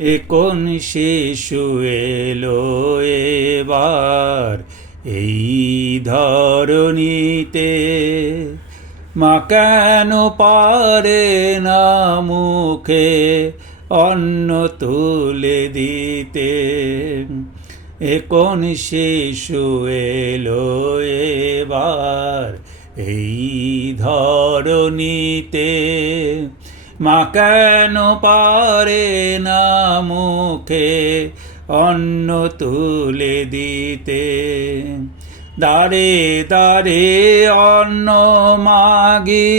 এ কোন শিশু এলো এবার এই ধরণীতে, মা কেন পারে না মুখে অন্ন তুলে দিতে। এ কোন শিশু এলো এবার এই ধরণীতে, মা কেন পারে না মুখে অন্ন তুলে দিতে। দাঁড়ে দাঁড়ে অন্ন মাগি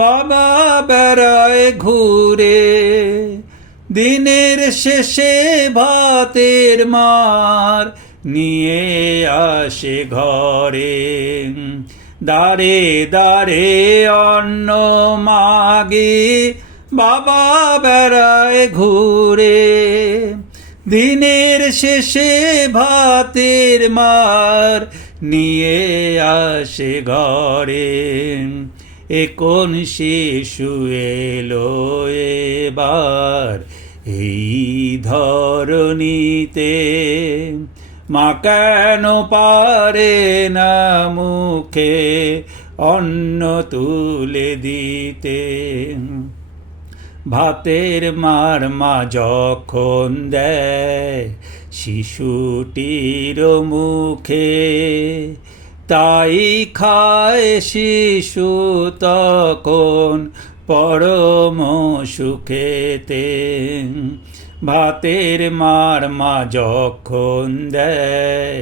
বাবা বেড়ায় ঘুরে, দিনের শেষে ভাতের মার নিয়ে আসে ঘরে। দাঁড়ে দাঁড়ে অন্ন মাগি বাবা বেড়ায় ঘুরে, দিনের শেষে ভাতের মার নিয়ে আসে ঘরে। এ কোন শিশু এলো এবার এই ধরণীতে, মা কেন পারে না মুখে অন্ন তুলে দিতে। ভাতের মার মা যখন দেয় শিশুটির মুখে, তাই খায় শিশু তখন পরম সুখেতে। ভাতের মার মা যখন দেয়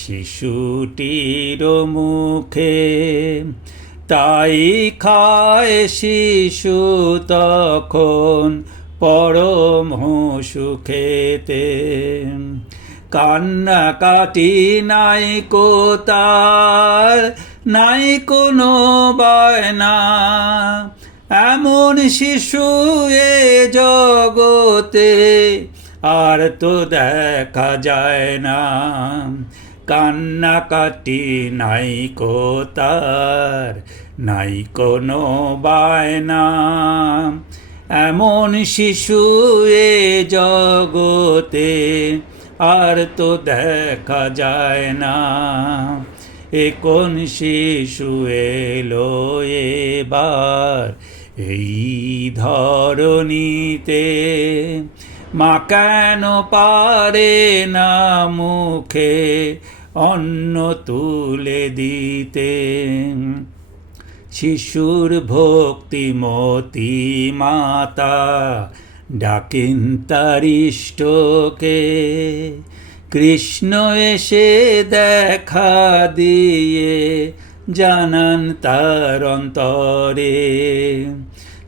শিশুটির মুখে, তাই খায় শিশু তখন পরম সুখেতে। কান্নাকাটি নাই কো তার, নাই কোনো বায়না, এমন শিশু এ জগতে আর তো দেখা যায় না। কান্নাকাটি নাই কো তার, নাই কোনো বায়না, এমন শিশু এ জগতে আর তো দেখা যায় না। এ কোন শিশু এলো এবার এই ধরণীতে, মা কেন পারে না মুখে অন্ন তুলে দিতে। শিশুর ভক্তিমতী মাতা ডাকেন তার ইষ্টকে, কৃষ্ণ এসে দেখা দিয়ে জানান তার অন্তরে।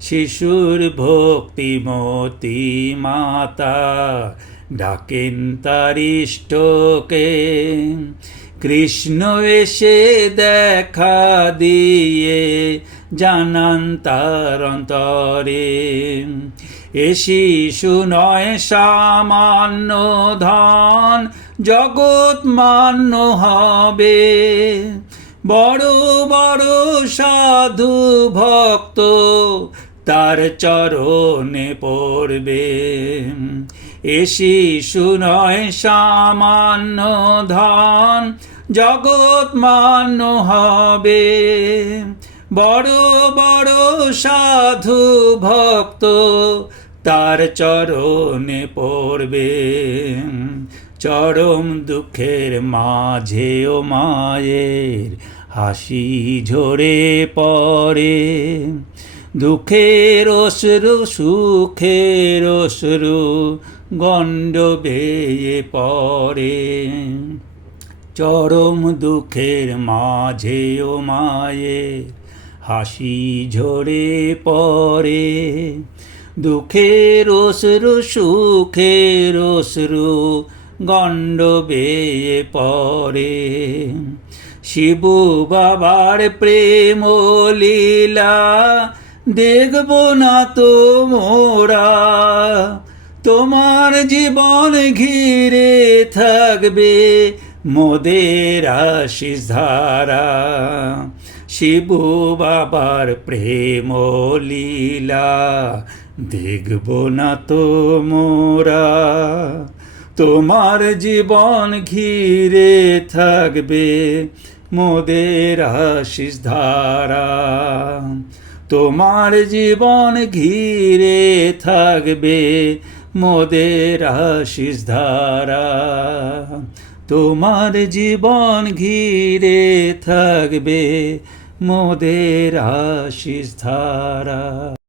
শিশুর ভক্তিমতী মাতা ডাকেন তার ইষ্টকে, কৃষ্ণ এসে দেখা দিয়ে জানান তার অন্তরে। এ শিশু নয় সামান্য ধন জগৎ মান্য হবে, বড় বড় সাধু ভক্ত তার চরণে পড়বে। এ শিশু নয় সামান্য ধন জগৎ মান্য হবে, বড় বড় সাধু ভক্ত তার চরণে পড়বে। চরম দুঃখের মাঝেও মায়ের হাসি ঝরে পড়ে, দুঃখের অশ্রু সুখের অশ্রু গণ্ড বেয়ে পড়ে। চরম দুঃখের মাঝেও মায়ের হাসি ঝরে পড়ে, দুঃখের অশ্রু সুখের অশ্রু গণ্ড বেয়ে পড়ে। শিবু বাবার প্রেম লীলা দেখব না তো মোরা, তোমার জীবন ঘিরে থাকবে মোদের আশিস ধারা। শিবু বাবার প্রেম লীলা দেখব না তো মোরা, তোমার জীবন ঘিরে থাকবে মোদের আশিস ধারা। তোমার জীবন ঘিরে থাকবে মোদের আশিস ধারা। তোমার জীবন ঘিরে থাকবে মোদের আশিস ধারা।